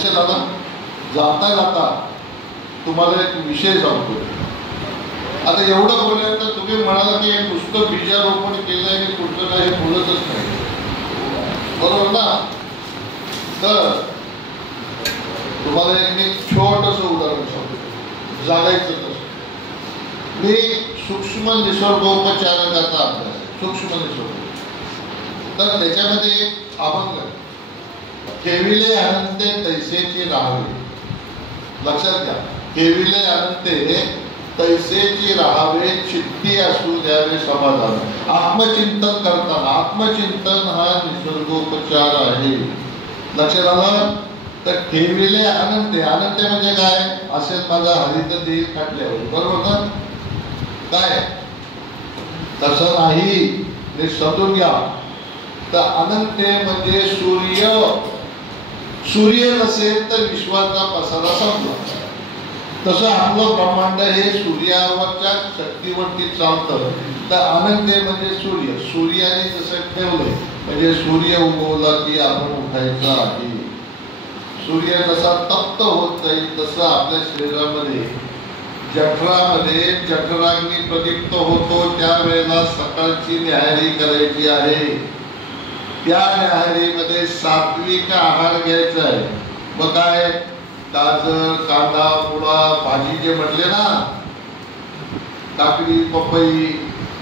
लक्षात आलं. जाता जाता तुम्हाला एक विषय सांगतो. आता एवढं बोलल्यानंतर तुम्ही म्हणाला की नुसतं बीजारोपण केलंय आणि कुठलं काही बोलतच नाही, बरोबर ना. तर तुम्हाला एक छोटंसं उदाहरण सांगतो, जागायचं कसं. मी सूक्ष्म निसर्गोपचारकाचा अभ्यास, सूक्ष्म निसर्ग, तर त्याच्यामध्ये अभंग ठेविले अनंते तैसेची राहावे. लक्षात घ्या, ठेविले अनंते तैसेची राहावे, चित्ती असू द्यावे समाधान. आत्मचिंतन करताना, आत्मचिंतन हा निसर्गोपचार आहे. लक्षात आलं. तर ठेविले अनंते, अनंते म्हणजे काय असेल माझा हरित देईल काढल्यावर, बरोबर ना. काय तसं नाही, हे समजून घ्या. तर अनंते म्हणजे सूर्य, सूर्य नसेल तर विश्वाचा पसारा संपला. तसं आपलं ब्रह्मांड हे सूर्यावरच्या शक्तीवरती चालतं. तर अनंते म्हणजे सूर्य, सूर्याने जसं ठेवलंय म्हणजे सूर्य उगवला की आपण उठायचं आहे. सूर्य जसा तप्त होत जाईल तसं आपल्या शरीरामध्ये जठरामध्ये जठराग्नी प्रदीप्त होतो. त्यावेळेला सकाळची न्याहारी करायची आहे. त्या न्याहारीमध्ये सात्विक आहार घ्यायचा आहे. मग काय गाजर, कांदा, मुळा, भाजी जे म्हटले ना, काकडी, पपई,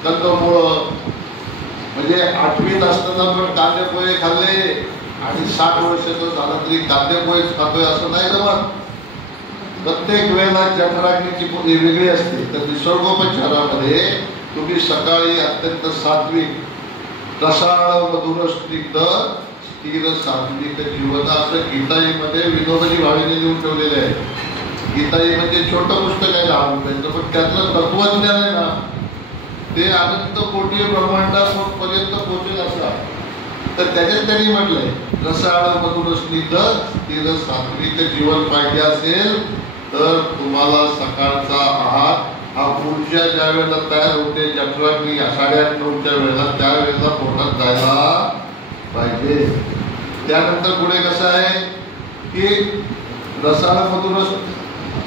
कंदमुळं, म्हणजे 8वीत असताना पण कांदे पोहे खाल्ले आणि 60 वर्षाचं झालं तरी कांदे पोहेच खातोय असं नाही जमत. प्रत्येक वेळेला जठराग्नीची वेगळी असते. तर निसर्गोपचारामध्ये तुम्ही सकाळी अत्यंत सात्विक, रसाळ, मधुर, स्निग्ध, स्थिर, सात्विक जीवन असं गीताईमध्ये विनोबाजी भावेने लिहून ठेवलेले आहे. गीताई म्हणजे छोटं पुस्तक आहे 10 रुपयाचं, पण त्यातलं तत्वज्ञान आहे ना ते अनंत कोटी ब्रह्मांडापर्यंत पोहोचेल असं. तर त्याच्यात त्यांनी म्हटलंय रसाळ, मधुर, स्निग्ध, स्थिर, सात्विक जीवन पाहिजे असेल तर तुम्हाला सकाळचा आहार हा ऊर्जा ज्या वेळेला तयार होते जठराग्नी 8:30-9च्या वेळेला त्यावेळेला पोटात जायला पाहिजे. त्यानंतर पुढे कसं आहे की रसाळ, मधुर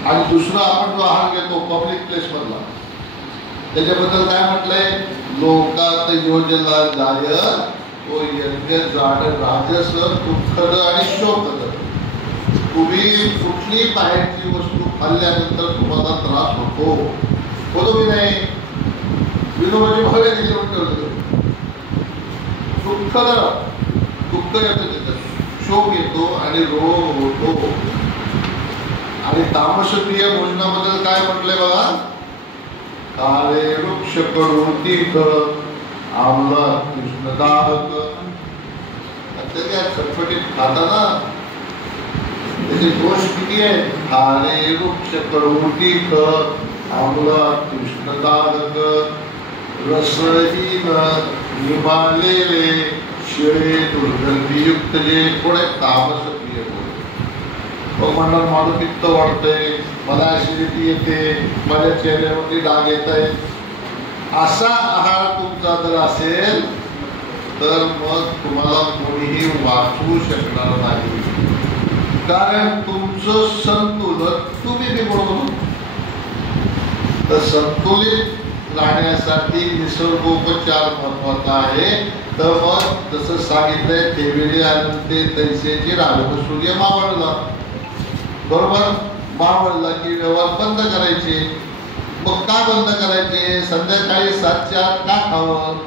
आणि दुसरा आपण जो आहार घेतो पब्लिक प्लेस मधला त्याच्याबद्दल काय म्हटलंय, लोकात योजला जाय तो यज्ञ जाड राजस दुःखद आणि शोकद. तुम्ही कुठली बाहेरची वस्तू खाल्ल्यानंतर तुम्हाला त्रास होतो की नाही. विनोबाजी भावेने लिहून ठेवलं. दुःखद, दुःख येतं त्याच्यात, शोक येतो आणि रोग होतो. आणि तामसप्रिय भोजनाबद्दल काय म्हटलंय बघा, काळे वृक्ष कडून तीर्थ आम्ला कृष्णदाहक. त्या चटपटीत खाताना त्याचे दोष किती आहे. काळे वृक्ष कडून तीर्थ आम्ला कृष्णदाहक, रसहीन निभालेले शिळे दुर्गंधीयुक्त जे थोडे तामसप्रिय बोल. म्हणणार माझं पित्त वाढतंय, मला ऍसिडिटी येते, माझ्या चेहऱ्यावरती डाग येत आहे. असा आहार तुमचा जर असेल तर मग तुम्हाला कोणीही वाचवू शकणार नाही. कारण तुमचं संतुलन तुम्ही बिघडवलं. तर संतुलित राहण्यासाठी निसर्गोपचार महत्वाचा आहे. तर मग जसं सांगितलंय ठेविले अनंते तैसेची राहावे. सूर्य मावळला, बरोबर, मावळला की व्यवहार बंद करायचे. मग का बंद करायचे, संध्याकाळी 7च्या आत का खावं,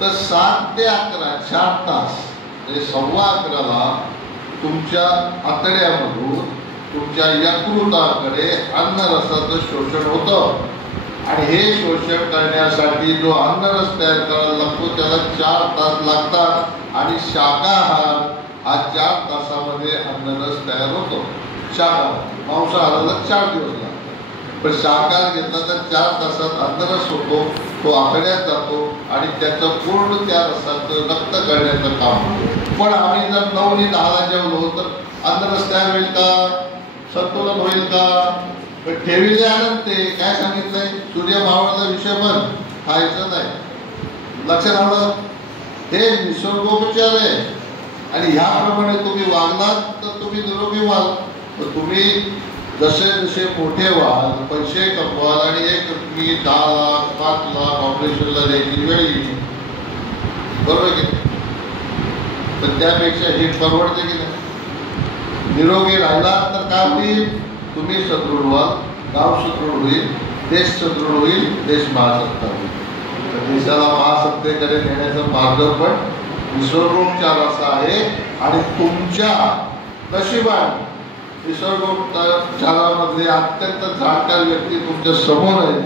तर 7 ते 11 4 तास म्हणजे 11:15ला तुमच्या आतड्यामधून तुमच्या यकृताकडे अन्नरसाचं शोषण होतं. आणि हे शोषण करण्यासाठी जो अन्नरस तयार करायला लागतो त्याला 4 तास लागतात. आणि शाकाहार हा 4 तासामध्ये अन्नरस तयार होतो. शाकाहार, मांसाहाराला 4 दिवस लागतात. पण शाकाहार घेतला तर 4 तासात अन्नरस होतो, तो आतड्यात जातो आणि त्याचं पूर्ण त्या रसाचं रक्त करण्याचं काम होतं. पण आम्ही जर 9 आणि 10ला जेवलो तर अन्नरस तयार होईल का, संतुलन होईल का. ठेविले अनंते काय सांगितलंय, सूर्य मावळाचा विषय पण खायचं नाही. लक्षात आलं. हे निसर्गोपचार आहे आणि ह्याप्रमाणे तुम्ही वागलात तर तुम्ही तुम्ही निरोगी व्हाल. तर तुम्ही जसे जसे मोठे व्हाल, पैसे कमवाल आणि एक मी 10 लाख 5 लाख ऑपरेशनला द्यायची वेळ येईल, बरोबर की नाही? तर त्यापेक्षा हे परवडते की नाही? निरोगी राहिला तर काय होईल? तुम्ही सदृढ व्हाल, गाव सदृढ होईल, देश सदृढ होईल, देश महासत्ता होईल. तर देशाला महासत्तेकडे नेण्याचा मार्ग पण निसर्गोपचार असा आहे. आणि तुमच्या नशिबाने निसर्गोपचारामध्ये अत्यंत जाणकार व्यक्ती तुमच्या समोर आहे.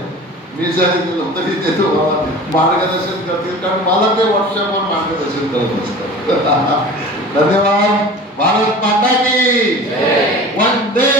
मी जरी गेलो तरी ते तुम्हाला मार्गदर्शन करतील, कारण मला ते व्हॉट्सअपवर मार्गदर्शन करत असतात. धन्यवाद. भारत माता की वंदे